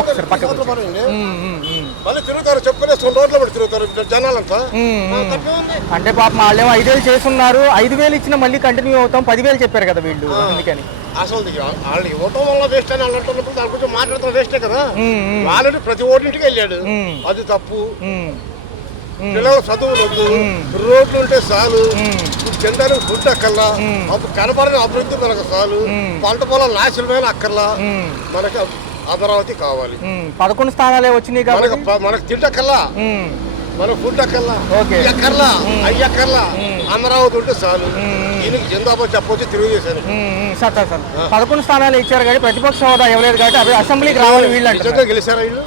ఒకసారి పక్కకు వచ్చి. మళ్ళీ తిరుగుతారు, చెప్పుకునేసుకుని రోడ్ల పడి తిరుగుతారు జనాలంతా. అంటే పాప వాళ్ళేమో 5,000 చేసున్నారు, 5,000 ఇచ్చినా మళ్ళీ కంటిన్యూ అవుతాం, 10,000 చెప్పారు కదా వీళ్ళు, అందుకని. అసలు వాళ్ళు ఇవ్వటం వల్ల వేస్ట్ అని వాళ్ళు అంటున్నప్పుడు దాని గురించి మాట్లాడటం వేస్టే కదా. వాళ్ళని ప్రతి ఓటింటికి వెళ్ళాడు, అది తప్పు. పిల్లలు చదువులు వద్దు, రోడ్లు ఉంటే చాలు, తినడానికి ఫుడ్ అక్కర్లా, అప్పుడు కనపడని అభివృద్ధి మనకు చాలు, పంట పొలాలు నాశనమైన అక్కర్లా, మనకి అమరావతి కావాలి. 11 స్థానాలే వచ్చినాయి కాబట్టి మనకు తింటక్కర్లా, మన ఫుడ్ అక్కర్లా, అక్కర్లా, అయ్యక్కర్లా, అమరావతి ఉంటే చాలు. దీనికి జిందాబాద్ చెప్పొచ్చు తెలుగుదేశానికి. సార్ 11 స్థానాలు ఇచ్చారు కానీ ప్రతిపక్ష హోదా ఇవ్వలేదు కాబట్టి అవి అసెంబ్లీకి రావాలి. వీళ్ళు నిజంగా గెలిచారా వీళ్ళు?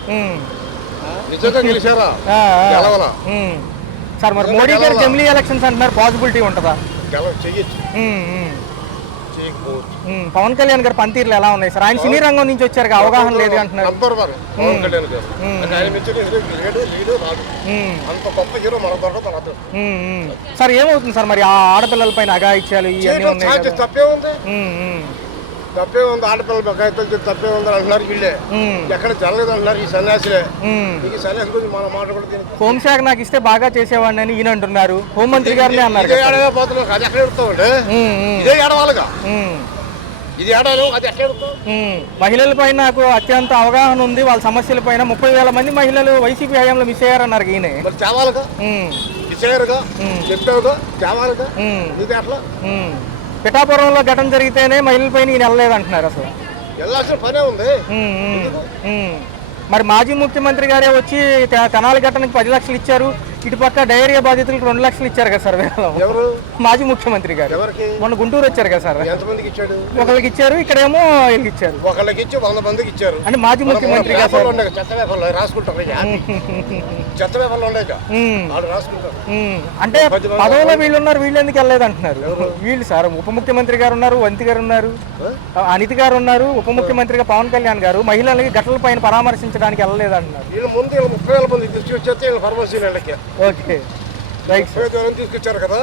నిజంగా గెలిచారా? గెలవాలా సార్? మరి మోడీ గారు జమిలీ ఎలక్షన్స్ అంటున్నారు, పాసిబిలిటీ ఉంటుందా? చెయ్యొచ్చు. పవన్ కళ్యాణ్ గారు పనితీరులు ఎలా ఉన్నాయి సార్? ఆయన సినీ రంగం నుంచి వచ్చారు, అవగాహన లేదు అంటున్నారు. పవన్ కళ్యాణ్ గారు అంత గొప్ప హీరో మన దొరకదు. సార్ ఏమవుతుంది సార్ మరి ఆ ఆడపిల్లల పైన అఘాయిత్యాలు ఇవన్నీ ఉన్నాయి? తప్పే ఉంది, తప్పే ఉంది. ఆడపిల్లల బకాయితో తప్పే ఉంది అంటున్నారు వీళ్ళే, ఎక్కడ జరగదు అంటున్నారు ఈ సన్యాసులే. ఈ సన్యాసి గురించి మనం మాట్లాడుకుంటే హోంశాఖ నాకు ఇస్తే బాగా చేసేవాడిని అని ఈయన అంటున్నారు, హోంమంత్రి గారినే అన్నారు. ఇదే ఏడగా పోతున్నాం, అది ఎక్కడ ఎడుతామంటే ఇదే ఏడవాళ్ళగా, ఇది ఏడాను అది ఎక్కడ ఎడుతాం. మహిళల పైన నాకు అత్యంత అవగాహన ఉంది, వాళ్ళ సమస్యల పైన 30,000 మంది మహిళలు వైసీపీ హయాంలో మిస్ అయ్యారన్నారు ఈయన. మరి తేవాలిగా, మిస్ అయ్యారుగా, చెప్పావుగా, తేవాలిగా. ఇది ఎట్లా? పిఠాపురంలో ఘటన జరిగితేనే మహిళల పైన ఈయన వెళ్ళలేదు అంటున్నారు. అసలు వెళ్ళాల్సిన పనే ఉంది. మరి మాజీ ముఖ్యమంత్రి గారే వచ్చి తెనాలి ఘటనకి 10 లక్షలు ఇచ్చారు, ఇటుపక్క డైరియా బాధితులకు 2 లక్షలు ఇచ్చారు కదా సార్. ఎవరు? మాజీ ముఖ్యమంత్రి గారు. మొన్న గుంటూరు వచ్చారు కదా సార్. ఎంతమందికి ఇచ్చాడు? ఒకళ్ళకి ఇచ్చారు, ఇక్కడేమో వీళ్ళకి ఇచ్చారు. ఒకళ్ళకి ఇచ్చి 100 మందికి ఇచ్చారు. అంటే మాజీ ముఖ్యమంత్రి గారు చెత్త వ్యాపారాలు రాసుకుంటారు, చెత్త వ్యాపారాలు ఉన్నాయి రాసుకుంటారు. అంటే పదవులో వీళ్ళు ఉన్నారు, వీళ్ళు ఎందుకు వెళ్ళలేదు అంటున్నారు వీళ్ళు సార్. ఉప ముఖ్యమంత్రి గారు ఉన్నారు, వంతి గారు ఉన్నారు, అనిత గారు ఉన్నారు, ఉప ముఖ్యమంత్రిగా పవన్ కళ్యాణ్ గారు మహిళలకి ఘటనల పైన పరామర్శించడానికి వెళ్ళలేదు అంటున్నారు. వీళ్ళు ముందు 30,000 మంది తీసుకొచ్చేస్తే వీళ్ళు ఫార్మసీ వాళ్ళకి ఓకే రైట్ తీసుకొచ్చారు కదా,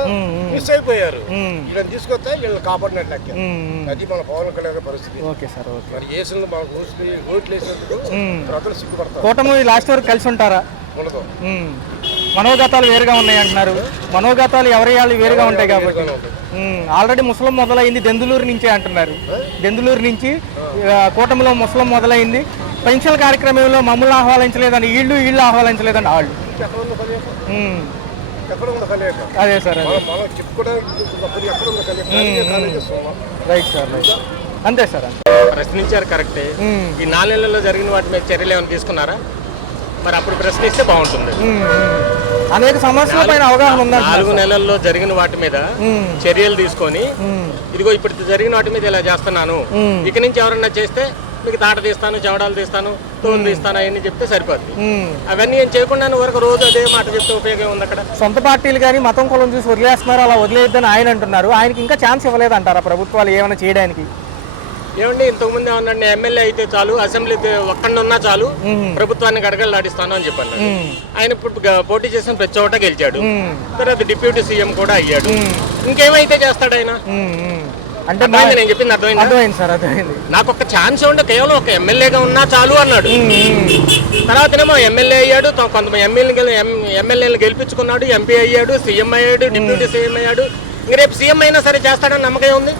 మిస్ అయిపోయారు. వీళ్ళని తీసుకొస్తే వీళ్ళని కాపాడినట్లకి. అది మన పవన్ కళ్యాణ్ పరిస్థితి. Okay sir. ఓకే. మరి వేసిన ఓట్లు వేసినందుకు ప్రజలు సిగ్గుపడతారు. కూటమి లాస్ట్ వరకు కలిసి ఉంటారా? ఉండదు. మనోగతాలు వేరుగా ఉన్నాయి అంటున్నారు. మనోగతాలు ఎవరి వేరుగా ఉంటాయి కాబట్టి ఆల్రెడీ ముసలం మొదలైంది దెందులూరు నుంచే అంటున్నారు. దెందులూరు నుంచి కూటమిలో ముసలం మొదలైంది. పెన్షన్ కార్యక్రమంలో మమ్మల్ని ఆహ్వానించలేదని వీళ్ళు ఆహ్వానించలేదని వాళ్ళు. అదే సార్, రైట్ సార్, రైట్. అంతే సార్. ప్రశ్నించారు కరెక్టే. ఈ 4 నెలల్లో జరిగిన వాటి మీద చర్యలు ఏమైనా తీసుకున్నారా? మరి అప్పుడు ప్రశ్నిస్తే బాగుంటుంది. అనేక సమస్యల పైన అవగాహన ఉందా? 4 నెలల్లో జరిగిన వాటి మీద చర్యలు తీసుకొని, ఇదిగో ఇప్పుడు జరిగిన వాటి మీద ఇలా చేస్తున్నాను, ఇక నుంచి ఎవరన్నా చేస్తే మీకు తాట తీస్తాను, చెవడాలు తీస్తాను, తోలు తీస్తాను అవన్నీ చెప్తే సరిపోద్ది. అవన్నీ ఏం చేయకుండా వరకు రోజు అదే మాట చెప్తే ఉపయోగం ఉంది అక్కడ? సొంత పార్టీలు కానీ మతం కులం చూసి వదిలేస్తున్నారు, అలా వదిలేద్దని ఆయన అంటున్నారు. ఆయనకి ఇంకా ఛాన్స్ ఇవ్వలేదంటారా ప్రభుత్వాలు ఏమైనా చేయడానికి? ఏమండి, ఇంతకుముందు ఏమన్నా ఎమ్మెల్యే అయితే చాలు, అసెంబ్లీ ఒక్కడున్నా చాలు, ప్రభుత్వాన్ని గడగడలాడిస్తాను అని చెప్పాను. ఆయన ఇప్పుడు పోటీ చేసిన ప్రతి చోట గెలిచాడు, తర్వాత డిప్యూటీ సీఎం కూడా అయ్యాడు. ఇంకేమైతే చేస్తాడు ఆయన? అంటే నేను చెప్పింది అర్థమైంది సార్. అర్థమైంది. నాకు ఒక ఛాన్స్ ఉండే, కేవలం ఒక ఎమ్మెల్యేగా ఉన్నా చాలు అన్నాడు. తర్వాతనేమో ఎమ్మెల్యే అయ్యాడు, కొంతమంది ఎమ్మెల్యేలు గెలిపించుకున్నాడు, ఎంపీ అయ్యాడు, సీఎం అయ్యాడు, డిప్యూటీ సీఎం అయ్యాడు. రేపు సీఎం అయినా సరే చేస్తాడని నమ్మకం ఉంది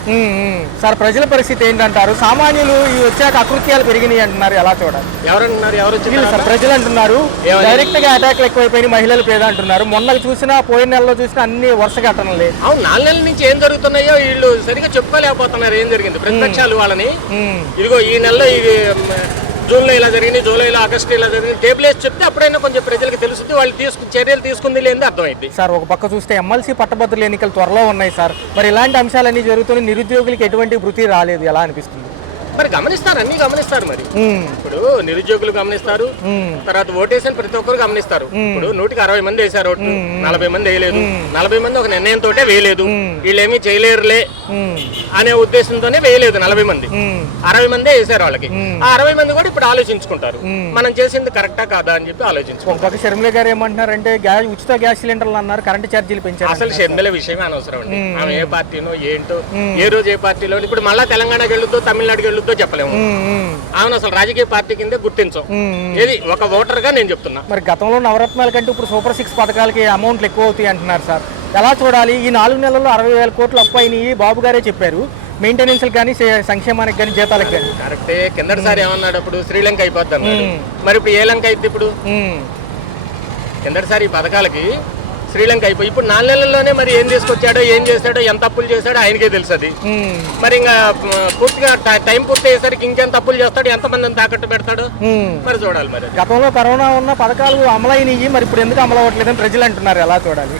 సార్. ప్రజల పరిస్థితి ఏంటంటారు? సామాన్యులు వచ్చాక అకృత్యాలు పెరిగినాయి అంటున్నారు, ఎలా చూడాలి? ఎవరంటున్నారు? ఎవరు సార్? ప్రజలు అంటున్నారు డైరెక్ట్ గా అటాక్లు ఎక్కువైపోయినాయి, మహిళలు పేద అంటున్నారు. మొన్న చూసినా పోయిన నెలలో చూసినా అన్ని వరుస ఘటనలే. అవును, 4 నెలల నుంచి ఏం జరుగుతున్నాయో వీళ్ళు సరిగ్గా చెప్పుకోలేకపోతున్నారు ఏం జరిగింది. ప్రతిపక్షాలు వాళ్ళని ఇదిగో ఈ నెలలో ఇది జూన్లో ఇలా జరిగింది, జూలైలో ఆగస్టు ఇలా జరిగింది టేబుల్ వేసి చెప్తే అప్పుడైనా కొంచెం ప్రజలకు తెలుస్తుంది, వాళ్ళు చర్యలు తీసుకుంది లేని అర్థమైంది. సార్ ఒక పక్క చూస్తే ఎమ్మెల్సీ పట్టభద్రుల ఎన్నికలు త్వరలో ఉన్నాయి సార్. మరి ఇలాంటి అంశాలన్నీ జరుగుతున్నాయి, నిరుద్యోగులకి ఎటువంటి వృత్తి రాలేదు, ఎలా అనిపిస్తుంది? మరి గమనిస్తారు, అన్ని గమనిస్తారు. మరి ఇప్పుడు నిరుద్యోగులు గమనిస్తారు, తర్వాత ఓటేసిన ప్రతి ఒక్కరు గమనిస్తారు. ఇప్పుడు 160 మంది వేశారు ఓట్లు, 40 మంది వేయలేదు. 40 మంది ఒక నిర్ణయంతో వేయలేదు, వీళ్ళేమీ చేయలేరులే అనే ఉద్దేశంతోనే వేయలేదు 40 మంది. 60 మందే వేశారు వాళ్ళకి. ఆ 60 మంది కూడా ఇప్పుడు ఆలోచించుకుంటారు, మనం చేసింది కరెక్టా కాదా అని చెప్పి ఆలోచించుకుంటారు. షర్మిల గారు ఏమంటున్నారంటే ఉచిత గ్యాస్ సిలిండర్లు అన్నారు, కరెంటు ఛార్జీలు పెంచారు. అసలు షర్మిల విషయం అనవసరం అండి. ఆమె ఏ పార్టీనో ఏంటో, ఏ రోజు ఏ పార్టీలో. ఇప్పుడు మళ్ళా తెలంగాణకి వెళ్తూ, తమిళనాడుకి వెళ్తూ చెప్పొద్దో చెప్పలేము. ఆమెను అసలు రాజకీయ పార్టీ కింద గుర్తించం. ఏది ఒక ఓటర్ గా నేను చెప్తున్నా. మరి గతంలో నవరత్నాల కంటే ఇప్పుడు సూపర్ 6 పథకాలకి అమౌంట్లు ఎక్కువ అవుతాయి అంటున్నారు సార్. ఎలా చూడాలి? ఈ 4 నెలల్లో 60,000 కోట్లు అప్పు అయినాయి బాబు గారే చెప్పారు. మెయింటెనెన్స్ కానీ సంక్షేమానికి కానీ జీతాలకు కానీ. కరెక్టే. కిందటిసారి ఏమన్నాడు అప్పుడు శ్రీలంక అయిపోద్ది అన్నాడు. మరి ఇప్పుడు ఏ లంక అయితే ఇప్పుడు? కిందటిసారి ఈ పథకాలకి శ్రీలంక అయిపోయి ఇప్పుడు 4 నెలల్లోనే మరి ఏం తీసుకొచ్చాడో ఏం చేశాడో ఎంత అప్పులు చేశాడో ఆయనకే తెలుసు. అది మరి ఇంకా పూర్తిగా టైం పూర్తి అయ్యేసరికి ఇంకెంత అప్పులు చేస్తాడు, ఎంతమందిని తాకట్టు పెడతాడు మరి చూడాలి. మరి గతంలో కరోనా ఉన్న పథకాలు అమలైనవి, మరి ఇప్పుడు ఎందుకు అమలు అవ్వట్లేదని ప్రజలు అంటున్నారు. ఎలా చూడాలి?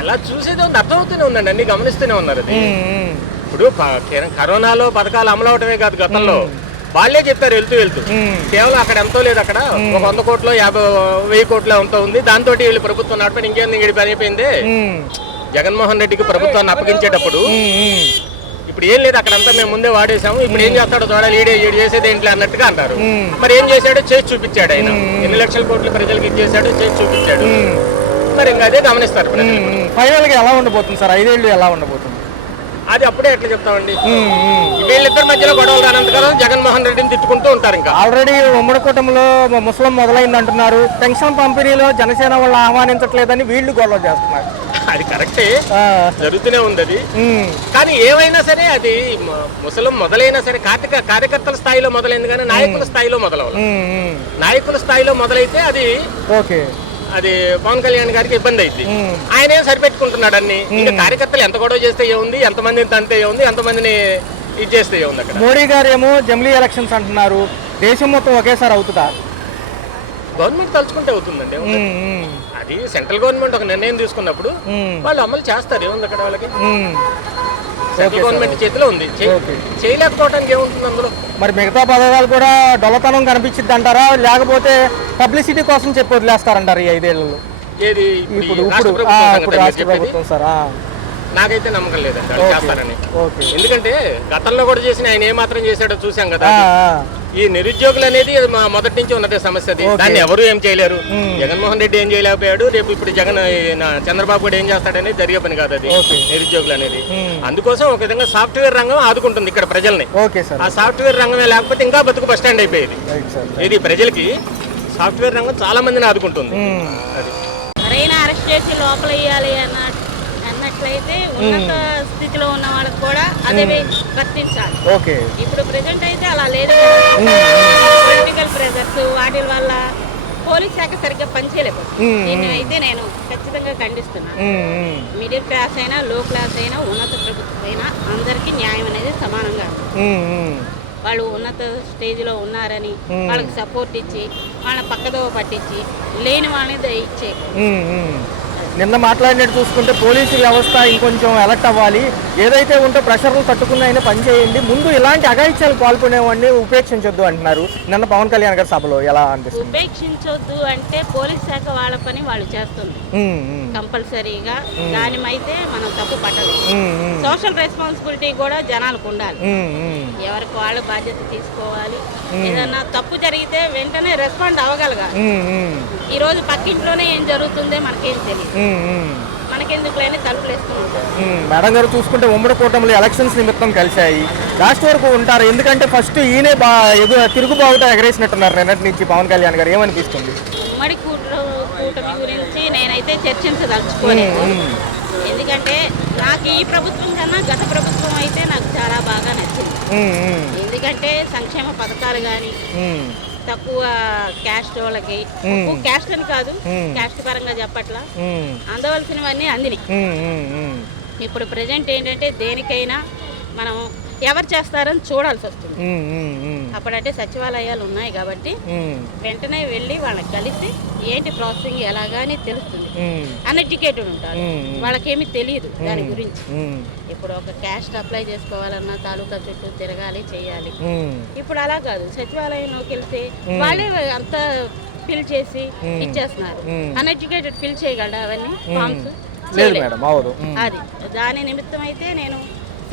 ఎలా చూసేది ఉంది, అర్థమవుతూనే ఉందండి, అన్ని గమనిస్తూనే ఉన్నారు. అది ఇప్పుడు కరోనాలో పథకాలు అమలు అవటమే కాదు, గతంలో వాళ్ళే చెప్పారు వెళ్తూ కేవలం అక్కడ ఎంతో లేదు, అక్కడ ఒక 100 కోట్లు 50,000 కోట్లు ఎంతో ఉంది, దాంతో వీళ్ళు ప్రభుత్వం నడపని ఇంకేం ఇంకటి పని అయిపోయింది. జగన్మోహన్ రెడ్డికి ప్రభుత్వాన్ని అప్పగించేటప్పుడు ఇప్పుడు ఏం లేదు, అక్కడంతా మేము ముందే వాడేసాము, ఇప్పుడు ఏం చేస్తాడో చూడాలి, ఈడు చేసేది ఏంటి అన్నట్టుగా అంటారు. మరి ఏం చేశాడో చేసి చూపించాడు. ఆయన ఎన్ని లక్షల కోట్లు ప్రజలకు ఇచ్చేసాడో చేసి చూపించాడు. మరి ఇంకా అదే గమనిస్తారు. ఫైనల్ గా ఎలా ఉండబోతుంది సార్? 5 ఏళ్ళు ఎలా ఉండబోతుంది? అది అప్పుడే ఎట్లా చెప్తామండి. వీళ్ళిద్దరి మధ్యలో గొడవలు రానంతకాలం జగన్మోహన్ రెడ్డిని తిట్టుకుంటూ ఉంటారు. ఇంకా ఆల్రెడీ ఉమ్మడి కూటమిలో ముస్లిం మొదలైంది అంటున్నారు. పెన్షన్ పంపిణీలో జనసేన వాళ్ళు ఆహ్వానించట్లేదని వీళ్ళు గొడవ చేస్తున్నారు. అది కరెక్టే, జరుగుతూనే ఉంది అది. కానీ ఏమైనా సరే అది ముసలం మొదలైనా సరే కార్యకర్తల స్థాయిలో మొదలైంది, కానీ నాయకుల స్థాయిలో మొదలవ్వాలి. నాయకుల స్థాయిలో మొదలైతే అది ఓకే, అది పవన్ కళ్యాణ్ గారికి ఇబ్బంది అయింది. ఆయన ఏం సరిపెట్టుకుంటున్నాడు అన్ని. ఇంకా కార్యకర్తలు ఎంత గొడవ చేస్తే ఏముంది, ఎంతమందిని తంతే ఏముంది, ఎంతమందిని ఇది చేస్తే ఏముంది. అక్కడ మోడీ గారు ఏమో జమిలీ ఎలక్షన్స్ అంటున్నారు. దేశం మొత్తం ఒకేసారి అవుతుందా? గవర్నమెంట్ తలుచుకుంటే అవుతుందండి. అది సెంట్రల్ గవర్నమెంట్ ఒక నిర్ణయం తీసుకున్నప్పుడు వాళ్ళు అమలు చేస్తారు. ఏముంది అక్కడ వాళ్ళకి? సెంట్రల్ గవర్నమెంట్ చేతిలో ఉంది, చేయలేకపోవడానికి ఏముంటుంది అందులో. మరి మిగతా పథకాలు కూడా డొల్లతనం కనిపించింది అంటారా, లేకపోతే పబ్లిసిటీ కోసం చెప్పి వదిలేస్తారంటారు ఈ 5 ఏళ్లలో? ఏది ఇప్పుడు రాష్ట్ర ప్రభుత్వం సార్? నాకైతే నమ్మకం లేదండి వాళ్ళు చేస్తారని. ఎందుకంటే గతంలో కూడా చేసిన ఆయన ఏమాత్రం చేశాడో చూసాం కదా. ఈ నిరుద్యోగులు అనేది మొదటి నుంచి ఉన్నదే సమస్య. దాన్ని ఎవరు ఏం చేయలేరు. జగన్మోహన్ రెడ్డి ఏం చేయలేకపోయాడు, రేపు ఇప్పుడు చంద్రబాబు కూడా ఏం చేస్తాడనేది జరిగే పని కాదు అది, నిరుద్యోగులు అనేది. అందుకోసం ఒక విధంగా సాఫ్ట్వేర్ రంగం ఆదుకుంటుంది ఇక్కడ ప్రజల్ని. ఆ సాఫ్ట్వేర్ రంగమే లేకపోతే ఇంకా బతుకు బస్ స్టాండ్ అయిపోయేది. ఇది ప్రజలకి సాఫ్ట్వేర్ రంగం చాలా మందిని ఆదుకుంటుంది. అది అరెస్ట్ చేసి లోపల వేయాలి అన్నట్లయితే ఉన్నత స్థితిలో ఉన్న వాళ్ళకి కూడా అదే వర్తించాలి. ఇప్పుడు ప్రెజెంట్ అయితే అలా లేదు. పొలిటికల్ ప్రెజర్స్ వాటి వల్ల పోలీస్ శాఖ సరిగ్గా పనిచేయలేకపోతుంది. దీన్ని అయితే నేను ఖచ్చితంగా ఖండిస్తున్నాను. మిడిల్ క్లాస్ అయినా, లో క్లాస్ అయినా, ఉన్నత ప్రభుత్వం అయినా అందరికీ న్యాయం అనేది సమానంగా వాళ్ళు ఉన్నత స్టేజ్లో ఉన్నారని వాళ్ళకి సపోర్ట్ ఇచ్చి వాళ్ళని పక్కదోవ పట్టించి లేని వాళ్ళని ఇచ్చే. నిన్న మాట్లాడినట్టు చూసుకుంటే పోలీసు వ్యవస్థ ఇంకొంచెం అలర్ట్ అవ్వాలి. ఏదైతే ఉంటే ప్రెషర్లు తట్టుకుని అయినా పనిచేయండి. ముందు ఇలాంటి అఘాయిత్యాలు పాల్గొనేవాడిని ఉపేక్షించొద్దు అంటున్నారు నిన్న పవన్ కళ్యాణ్ గారి సభలో. ఎలా అనిపిస్తుంది? ఉపేక్షించొద్దు అంటే పోలీస్ శాఖ వాళ్ళ పని వాళ్ళు చేస్తుంది కంపల్సరీగా. దానిమైతే మనం తప్పు పట్టలేదు. సోషల్ రెస్పాన్సిబిలిటీ కూడా జనాలకు ఉండాలి. ఎవరికి వాళ్ళు బాధ్యత తీసుకోవాలి. ఏదన్నా తప్పు జరిగితే వెంటనే రెస్పాండ్ అవ్వగలగాలి. ఈ రోజు పక్కింట్లోనే ఏం జరుగుతుందో మనకేం తెలియదు. మనకెందుకు లేని తలుపులు వేసుకుంటారు. మేడం గారు చూసుకుంటే ఉమ్మడి కూటమిలో ఎలక్షన్స్ నిమిత్తం కలిశాయి. లాస్ట్ వరకు ఉంటారు. ఎందుకంటే ఫస్ట్ ఈయనే తిరుగుబావుట ఎగరేసినట్టున్నారు నిన్నటి నుంచి పవన్ కళ్యాణ్ గారు. ఏమనిపిస్తుంది? ఉమ్మడి కూటమి గురించి నేనైతే చర్చించదలుచుకోలేదు. ఎందుకంటే నాకు ఈ ప్రభుత్వం కన్నా గత ప్రభుత్వం అయితే నాకు చాలా బాగా నచ్చింది. ఎందుకంటే సంక్షేమ పథకాలు కానీ, తక్కువ క్యాస్ట్ వాళ్ళకి, క్యాస్ట్ అని కాదు క్యాస్ట్ పరంగా చెప్పట్లా, అందవలసినవన్నీ అందినాయి. ఇప్పుడు ప్రజెంట్ ఏంటంటే దేనికైనా మనం ఎవరు చేస్తారని చూడాల్సి వస్తుంది. అప్పుడంటే సచివాలయాలు ఉన్నాయి కాబట్టి వెంటనే వెళ్ళి వాళ్ళకి కలిసి ఏంటి ప్రాసెసింగ్ ఎలాగాని తెలుస్తుంది. అన్ఎడ్యుకేటెడ్ ఉంటారు, వాళ్ళకేమీ తెలియదు దాని గురించి. ఇప్పుడు ఒక క్యాస్ట్ అప్లై చేసుకోవాలన్నా తాలూకా చుట్టూ తిరగాలి, చేయాలి. ఇప్పుడు అలా కాదు, సచివాలయంలోకి వెళ్తే వాళ్ళే అంతా ఫిల్ చేసి ఇచ్చేస్తున్నారు. అన్ఎడ్యుకేటెడ్ ఫిల్ చేయగలరా అవన్నీ ఫామ్స్? అది దాని నిమిత్తం అయితే నేను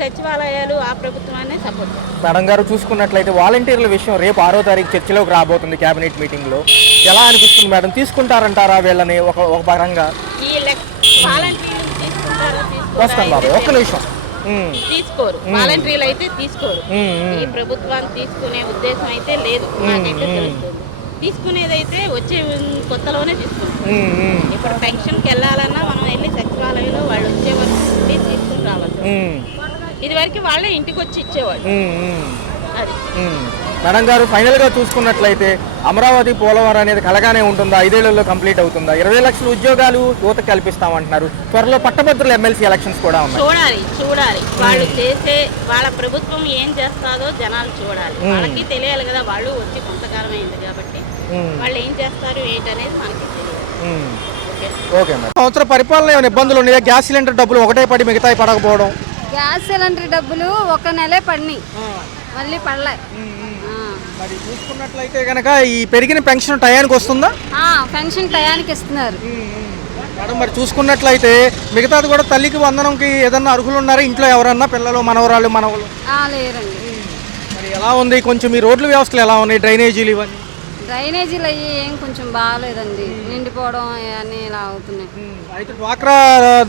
సచివాలయాలు ఆ ప్రభుత్వాన్ని సపోర్ట్ చేస్తాను. మేడం గారు చూసుకున్నట్లయితే వాలంటీర్ల విషయం రేపు 6వ తారీఖు చర్చలోకి రాబోతుంది కేబినెట్ మీటింగ్ లో. ఎలా అనిపిస్తుంది మేడం? తీసుకుంటారంటారా వీళ్ళని? ఒక పరంగా ఈ వాలంటీర్లు తీసుకుంటారా? వస్తాను బాబు, ఒక్క నిమిషం. తీసుకోరు, వాలంటీర్లు అయితే తీసుకోరు. ఈ ప్రభుత్వాన్ని తీసుకునే ఉద్దేశం అయితే లేదు, నాకైతే తెలుస్తుంది. తీసుకునేదైతే వచ్చే కొత్తలోనే తీసుకుంటాం. ఇప్పుడు పెన్షన్కి వెళ్ళాలన్నా మనం వెళ్ళి సచివాలయంలో వాళ్ళు వచ్చే వరకు ఉండి తీసుకుని రావాలి. ఇది వరకు వాళ్ళే ఇంటికి వచ్చి ఇచ్చేవాళ్ళు. అది మేడం గారు, ఫైనల్ గా చూసుకున్నట్లయితే అమరావతి పోలవరం అనేది కలగానే ఉంటుందా? 5 ఏళ్లలో కంప్లీట్ అవుతుందా? 20 లక్షల ఉద్యోగాలు యువతకు కల్పిస్తామంటున్నారు. త్వరలో పట్టభద్రుల ఎమ్మెల్సీ ఎలక్షన్స్ కూడా ఉన్నాయి. చూడాలి వాళ్ళు చేసే, వాళ్ళ ప్రభుత్వం ఏం చేస్తాదో జనాలు చూడాలి. వాళ్ళకి తెలియాలి కదా, వాళ్ళు వచ్చి కొంతకాలం అయింది కాబట్టి వాళ్ళు ఏం చేస్తారు ఏంటనేది మనకి తెలియదు. Okay madam. సంవత్సరం పరిపాలన ఏమైనా ఇబ్బందులు ఉన్నాయా? గ్యాస్ సిలిండర్ డబ్బులు ఒకటే పడి మిగతాయి పడకపోవడం. గ్యాస్ సిలిండర్ డబ్బులు ఒక నెలే పడినాయి, మళ్ళీ పడలే. మరి చూసుకున్నట్లయితే కనుక ఈ పెరిగిన పెన్షన్ టయానికి వస్తుందా? పెన్షన్ టయానికి ఇస్తున్నారు మేడం. మరి చూసుకున్నట్లయితే మిగతాది కూడా తల్లికి వందనంకి ఏదన్నా అర్హులు ఉన్నారా ఇంట్లో? ఎవరన్నా పిల్లలు, మనవరాళ్ళు, మనవలు లేరండి. మరి ఎలా ఉంది కొంచెం ఈ రోడ్ల వ్యవస్థలు ఎలా ఉన్నాయి? డ్రైనేజీలు ఇవన్నీ? డ్రైనేజీలు అయ్యి ఏం కొంచెం బాగాలేదండి, నిండిపోవడం అన్నీ ఇలా అవుతున్నాయి. అయితే డ్వాక్రా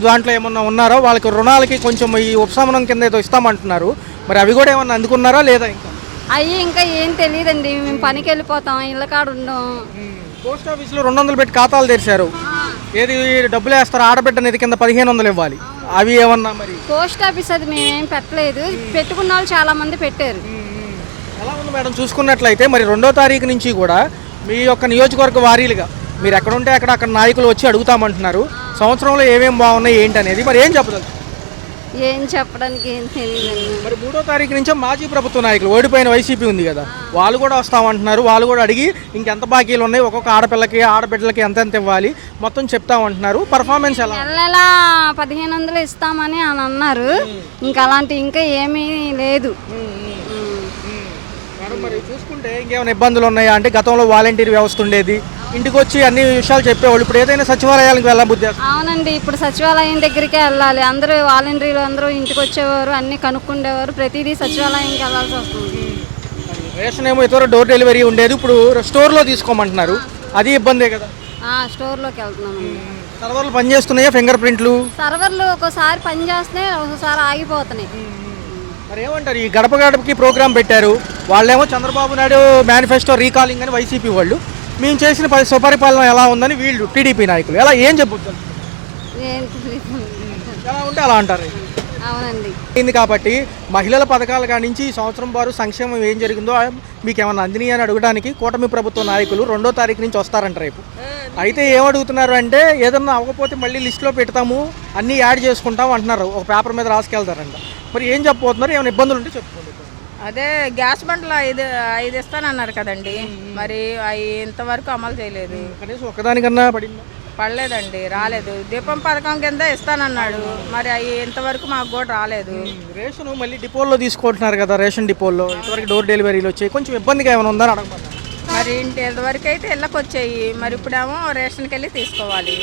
దాంట్లో ఏమన్నా ఉన్నారా? వాళ్ళకి రుణాలకి కొంచెం ఈ ఉపశమనం కింద ఏదో ఇస్తామంటున్నారు. మరి అవి కూడా ఏమన్నా అందుకున్నారా లేదా? అయ్యి ఇంకా ఏం తెలియదండి, మేము పనికి వెళ్ళిపోతాం, ఇళ్ళ కాడ ఉండం. పోస్ట్ ఆఫీస్లో 200 పెట్టి ఖాతాలు తెరిచారు. ఏది డబ్బులు వేస్తారు? ఆడబిడ్డ అనేది కింద 1500 ఇవ్వాలి. అవి ఏమన్నా మరి? పోస్ట్ ఆఫీస్ అది మేమేం పెట్టలేదు, పెట్టుకున్న వాళ్ళు చాలా మంది పెట్టారు. ఎలా ఉంది మేడం చూసుకున్నట్లయితే? మరి 2వ తారీఖు నుంచి కూడా మీ యొక్క నియోజకవర్గ వారీలుగా మీరు ఎక్కడ ఉంటే అక్కడ నాయకులు వచ్చి అడుగుతామంటున్నారు. సంవత్సరంలో ఏమేమి బాగున్నాయి ఏంటి అనేది మరి ఏం చెప్పగలరు? ఏం చెప్పడానికి ఏం తెలియదండి. మరి 3వ తారీఖు నుంచే మాజీ ప్రభుత్వ నాయకులు, ఓడిపోయిన వైసీపీ ఉంది కదా, వాళ్ళు కూడా వస్తామంటున్నారు. వాళ్ళు కూడా అడిగి ఇంకెంత బాకీలు ఉన్నాయి, ఒక్కొక్క ఆడపిల్లకి ఆడబిడ్డలకి ఎంతెంత ఇవ్వాలి మొత్తం చెప్తామంటున్నారు. పర్ఫార్మెన్స్ ఎలా? నెల 1500 ఇస్తామని అని అన్నారు. ఇంకా అలాంటి ఇంకా ఏమీ లేదు. మరి చూసుకుంటే ఇంకేమైనా ఇబ్బందులు ఉన్నాయా అంటే? గతంలో వాలంటీర్ వ్యవస్థ ఉండేది, ఇంటికి వచ్చి అన్ని విషయాలు చెప్పేవాళ్ళు. ఇప్పుడు ఏదైనా సచివాలయాలకు వెళ్ళబుద్ది? అవునండి, ఇప్పుడు సచివాలయం దగ్గరికే వెళ్ళాలి. అందరూ వాలంటీర్లు అందరూ ఇంటికి వచ్చేవారు, అన్ని కనుక్కుండేవారు. ప్రతిదీ సచివాలయంకి వెళ్ళాల్సి వస్తుంది. రేషన్ ఏమో ఇతర డోర్ డెలివరీ ఉండేది, ఇప్పుడు స్టోర్లో తీసుకోమంటున్నారు. అది ఇబ్బందే కదా? స్టోర్లోకి వెళ్తున్నామండి. సర్వర్లు పనిచేస్తున్నాయా? ఫింగర్ ప్రింట్లు సర్వర్లు ఒక్కోసారి పని చేస్తున్నాయి, ఒక్కోసారి ఆగిపోతున్నాయి. మరి ఏమంటారు? ఈ గడప గడపకి ప్రోగ్రాం పెట్టారు. వాళ్ళేమో చంద్రబాబు నాయుడు మేనిఫెస్టో రీకాలింగ్ అని వైసీపీ వాళ్ళు, మేము చేసిన సుపరిపాలన ఎలా ఉందని వీళ్ళు టీడీపీ నాయకులు. ఎలా ఏం చెప్పొచ్చు? ఎలా ఉంటే అలా అంటారు. అవునండి. అయింది కాబట్టి మహిళల పథకాల కాడి నుంచి ఈ సంవత్సరం వారు సంక్షేమం ఏం జరిగిందో మీకు ఏమన్నా అందినాయి అని అడగడానికి కూటమి ప్రభుత్వ నాయకులు 2వ తారీఖు నుంచి వస్తారంట రేపు. అయితే ఏమడుగుతున్నారు అంటే, ఏదన్నా అవ్వకపోతే మళ్ళీ లిస్టులో పెడతాము, అన్నీ యాడ్ చేసుకుంటాము అంటున్నారు. ఒక పేపర్ మీద రాసుకెళ్తారంట. మరి ఏం చెప్పబోతున్నారు? ఏమైనా ఇబ్బందులు ఉంటే చెప్పుకోండి. అదే గ్యాస్ బండ్లు 5 ఇస్తానన్నారు కదండి, మరి అవి ఇంతవరకు అమలు చేయలేదు. కనీసం ఒకదానికన్నా పడలేదండి, రాలేదు. దీపం పథకం కింద ఇస్తానన్నాడు, మరి అవి ఇంతవరకు మాకు కూడా రాలేదు. రేషన్ మళ్ళీ డిపోల్లో తీసుకుంటున్నారు కదా, రేషన్ డిపోల్లో ఇంతవరకు డోర్ డెలివరీలు వచ్చాయి. కొంచెం ఇబ్బందిగా ఏమైనా ఉందని అడగమన్నారు. మరి ఇంతవరకు అయితే ఇళ్ళకి వచ్చాయి, మరి ఇప్పుడేమో రేషన్కి వెళ్ళి తీసుకోవాలి.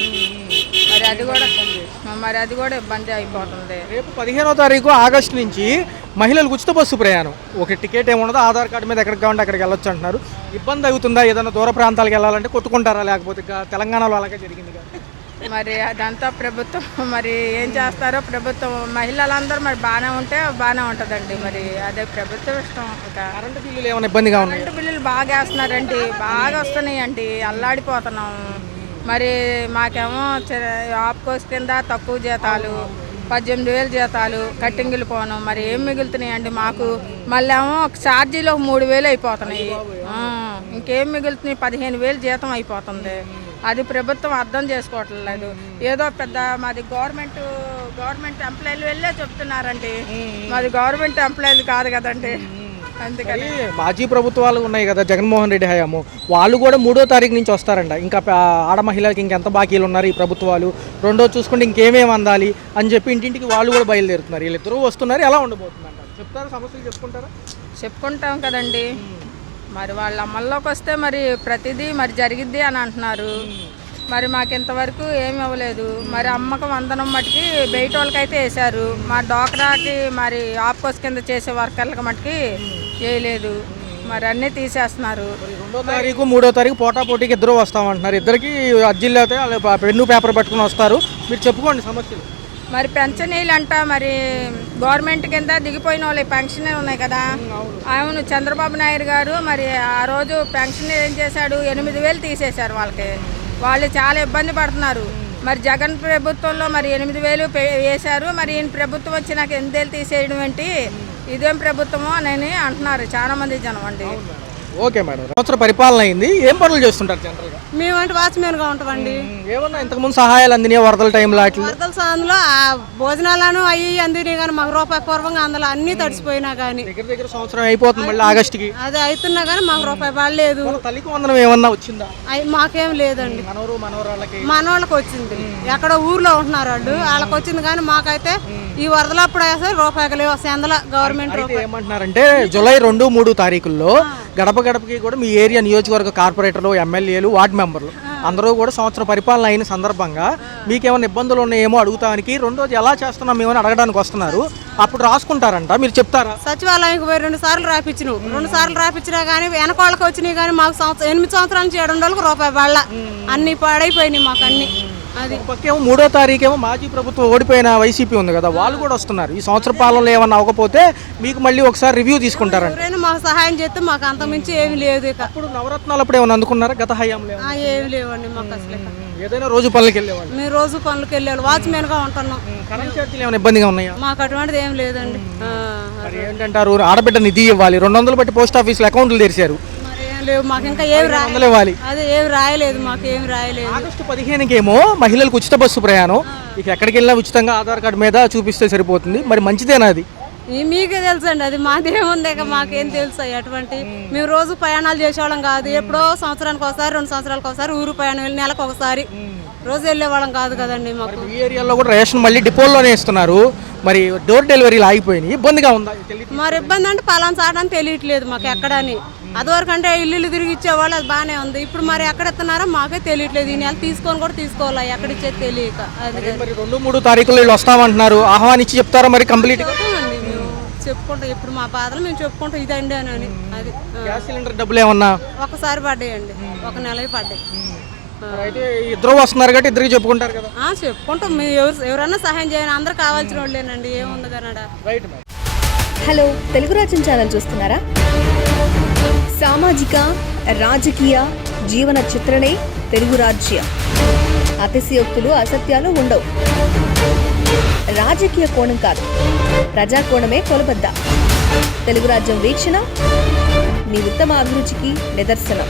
మరి అది కూడా ఇబ్బంది అయిపోతుంది. రేపు 15వ తారీఖు ఆగస్టు నుంచి మహిళలకు ఉచిత బస్సు ప్రయాణం. ఒక టికెట్ ఏముండదు, ఆధార్ కార్డు మీద ఎక్కడికి కావాలంటే అక్కడికి వెళ్ళొచ్చు అంటున్నారు. ఇబ్బంది అవుతుందా? ఏదైనా దూర ప్రాంతాలకు వెళ్ళాలంటే కొట్టుకుంటారా? లేకపోతే తెలంగాణలో అలాగే జరిగింది కదా. మరి అదంతా ప్రభుత్వం మరి ఏం చేస్తారో. ప్రభుత్వం మహిళలందరూ మరి బాగానే ఉంటే బాగానే ఉంటుందండి. మరి అదే ప్రభుత్వం ఇష్టం. కరెంటు బిల్లులు ఏమైనా ఇబ్బందిగా ఉన్నాయి? కరెంటు బిల్లులు బాగా వేస్తున్నారండి, బాగా వస్తున్నాయండి, అల్లాడిపోతున్నాం. మరి మాకేమో ఆప్కోస్ కింద తక్కువ జీతాలు, 18,000 జీతాలు, కట్టింగులు పోను. మరి ఏం మిగులుతున్నాయండి మాకు? మళ్ళీ ఏమో ఛార్జీలు 3,000 అయిపోతున్నాయి. ఇంకేం మిగులుతున్నాయి? 15,000 జీతం అయిపోతుంది. అది ప్రభుత్వం అర్థం చేసుకోవట్లేదు. ఏదో పెద్ద మాది గవర్నమెంట్ ఎంప్లాయీలు వెళ్ళే చెప్తున్నారండి, మాది గవర్నమెంట్ ఎంప్లాయీలు కాదు కదండి. అందుకని మాజీ ప్రభుత్వాలు ఉన్నాయి కదా, జగన్మోహన్ రెడ్డి హయాము, వాళ్ళు కూడా 3వ తారీఖు నుంచి వస్తారంట. ఇంకా ఆడ మహిళలకు ఇంకెంత బాకీలు ఉన్నారు ఈ ప్రభుత్వాలు, రెండో చూసుకుంటే ఇంకేమేమి అందాలి అని చెప్పి ఇంటింటికి వాళ్ళు కూడా బయలుదేరుతున్నారు. వీళ్ళిద్దరూ వస్తున్నారు. ఎలా ఉండబోతుందంట చెప్తారా? సమస్యలు చెప్పుకుంటారా? చెప్పుకుంటాం కదండి. మరి వాళ్ళ అమల్లోకి వస్తే మరి ప్రతిదీ మరి జరిగిద్ది అని అంటున్నారు. మరి మాకు ఇంతవరకు ఏమి ఇవ్వలేదు. మరి అమ్మకం వందనం మటుకి బయట వాళ్ళకైతే వేశారు, మా డోక్రాకి మరి ఆప్కోస్ కింద చేసే వర్కర్లకు మటుకి వేయలేదు. మరి అన్నీ తీసేస్తున్నారు. 2వ తారీఖు 3వ తారీఖు పోటాపోటీకి ఇద్దరు వస్తామంటున్నారు. ఇద్దరికి అర్జీలు అయితే పెన్ను పేపర్ పట్టుకుని వస్తారు. మీరు చెప్పుకోండి సమస్యలు. మరి పెన్షనీలు అంట మరి గవర్నమెంట్ కింద దిగిపోయిన వాళ్ళు పెన్షన్ ఉన్నాయి కదా. అవును, చంద్రబాబు నాయుడు గారు మరి ఆ రోజు పెన్షన్ ఏం చేశాడు, 8,000 తీసేశారు వాళ్ళకి. వాళ్ళు చాలా ఇబ్బంది పడుతున్నారు. మరి జగన్ ప్రభుత్వంలో మరి 8,000 వేశారు. మరి ఈయన ప్రభుత్వం వచ్చి నాకు 8,000 తీసేయడం ఏంటి, ఇదేం ప్రభుత్వమో అని అంటున్నారు చాలా మంది జనం అండి. ఓకే మేడం, సంవత్సరం పరిపాలన అయింది, ఏం పనులు చేస్తుంటారు జనరల్గా? మేమంటే వాచ్మెన్గా ఉంటామండి. ఏమన్నా ఇంతకుముందు సహాయాలు అందినాయి వరదల టైంలో అట్లా? వరదల సమయంలో ఆ భోజనాలను అయ్యి అందినాయి కానీ మాకు రూపాయి పూర్వంగా అందులో అన్ని తడిసిపోయినా కానీ దగ్గర సంవత్సరం అయిపోతుంది మళ్ళీ ఆగస్టుకి. అది అవుతున్నా కానీ మాకు రూపాయి పడలేదు. తల్లికి వందనం ఏమన్నా వచ్చిందా? మాకేం లేదండి. మనోళ్ళకి వచ్చింది, ఎక్కడ ఊర్లో ఉంటున్నారు వాళ్ళు, వాళ్ళకి వచ్చింది కానీ మాకైతే ఈ వరదలు అప్పుడు వేస్తే రూపాయికి లేవు సెందల గవర్నమెంట్. ఏమంటున్నారంటే జూలై 2-3 తారీఖుల్లో గడప గడపకి కూడా మీ ఏరియా నియోజకవర్గ కార్పొరేటర్లు, ఎమ్మెల్యేలు, వార్డు మెంబర్లు అందరూ కూడా సంవత్సరం పరిపాలన అయిన సందర్భంగా మీకేమైనా ఇబ్బందులు ఉన్నాయేమో అడుగుతానికి, రెండోది ఎలా చేస్తున్నాం ఏమని అడగడానికి వస్తున్నారు. అప్పుడు రాసుకుంటారంట, మీరు చెప్తారా? సచివాలయానికి పోయి 2 సార్లు రాపించినావు, 2 సార్లు రాపించినా కానీ వెనకాళ్ళకి వచ్చినాయి కానీ మాకు 8 సంవత్సరాల నుంచి 7 రోజులకు రూపాయి వాళ్ళ అన్ని పాడైపోయినాయి మాకు అన్ని. అది పక్కేమో 3వ తారీఖేమో మాజీ ప్రభుత్వం ఓడిపోయిన వైసీపీ ఉంది కదా, వాళ్ళు కూడా వస్తున్నారు. ఈ సంవత్సర పాలనలో ఏమన్నా అవ్వకపోతే మీకు మళ్ళీ ఒకసారి రివ్యూ తీసుకుంటారంట. ఎవరైనా మాకు సహాయం చేస్తే మాకు అంతమించి ఏమి లేదు. ఇక ఇప్పుడు నవరత్నాలు అప్పుడు ఏమైనా అందుకున్నారా గత హయాంలో? ఏమి లేవండి మాకు అసలు. ఏదైనా రోజు పనులకి వెళ్ళేవాళ్ళు? మేము రోజు పనులకు వెళ్ళేవాళ్ళు, వాచ్మెన్గా ఉంటున్నాం. కరెంట్ ఛార్జీలు ఏమైనా ఇబ్బందిగా ఉన్నాయా? మాకు అటువంటిది ఏం లేదండి. మరి ఏంటంటారు, ఆడబిడ్డ నిధి ఇవ్వాలి, 200 బట్టి పోస్ట్ ఆఫీసులో అకౌంట్లు తెరిచారు. మరి ఏం లేవు మాకు, ఇంకా ఏమి ఇవ్వాలి. అదే ఏమి రాయలేదు, మాకు ఏమి రాయలేదు. ఆగస్టు 15 మహిళలకు ఉచిత బస్సు ప్రయాణం, ఇక ఎక్కడికి వెళ్ళినా ఉచితంగా ఆధార్ కార్డు మీద చూపిస్తే సరిపోతుంది. మరి మంచిదేనా అది? మీకే తెలుసండి, అది మాదేముంది, ఇక మాకేం తెలుసు అటువంటి. మేము రోజు ప్రయాణాలు చేసేవాళ్ళం కాదు, ఎప్పుడో సంవత్సరానికి ఒకసారి 2 సంవత్సరాలకు ఒకసారి ఊరు ప్రయాణం వెళ్ళి నెలకు ఒకసారి రోజు వెళ్ళేవాళ్ళం కాదు కదండి మాకు. ఈ ఏరియాలో కూడా రేషన్ మళ్ళీ డిపోల్లోనే ఇస్తున్నారు, మరి డోర్ డెలివరీలు ఆగిపోయినాయి, ఇబ్బందిగా ఉందా? మరి ఇబ్బంది అంటే పలానా చాటని తెలియట్లేదు మాకు ఎక్కడని. అదివరకు అంటే ఇల్లు తిరిగి ఇచ్చేవాళ్ళు, అది బాగానే ఉంది. ఇప్పుడు మరి ఎక్కడ ఇస్తున్నారో మాకే తెలియట్లేదు. ఈ నెల తీసుకొని కూడా తీసుకోవాలి, ఎక్కడ ఇచ్చేది తెలియక. అది మరి 2-3 తారీఖుల్లో వీళ్ళు వస్తామంటున్నారు, ఆహ్వానించి చెప్తారా మరి కంప్లీట్గా? మేము చెప్పుకుంటాం, ఇప్పుడు మా బాధలు మేము చెప్పుకుంటాం ఇదండి అని. అది గ్యాస్ సిలిండర్ డబ్బులు ఏమన్నా ఒకసారి పడ్డాయండి, 1 నెలకి పడ్డాయి. అయితే ఇద్దరు వస్తున్నారు కాబట్టి ఇద్దరికి చెప్పుకుంటారు కదా? చెప్పుకుంటాం, మేము ఎవరన్నా సహాయం చేయాలి, అందరూ కావాల్సిన వాళ్ళేనండి, ఏముంది కన్నడ. రైట్. హలో, తెలుగు రాజ్యం ఛానల్ చూస్తున్నారా? సామాజిక, రాజకీయ, జీవన చిత్రణే తెలుగు రాజ్యం. అతిశయోక్తులు, అసత్యాలు ఉండవు. రాజకీయ కోణం కాదు, ప్రజా కోణమే కొలబద్ద. తెలుగు రాజ్యం వీక్షణ మీ ఉత్తమ అభిరుచికి నిదర్శనం.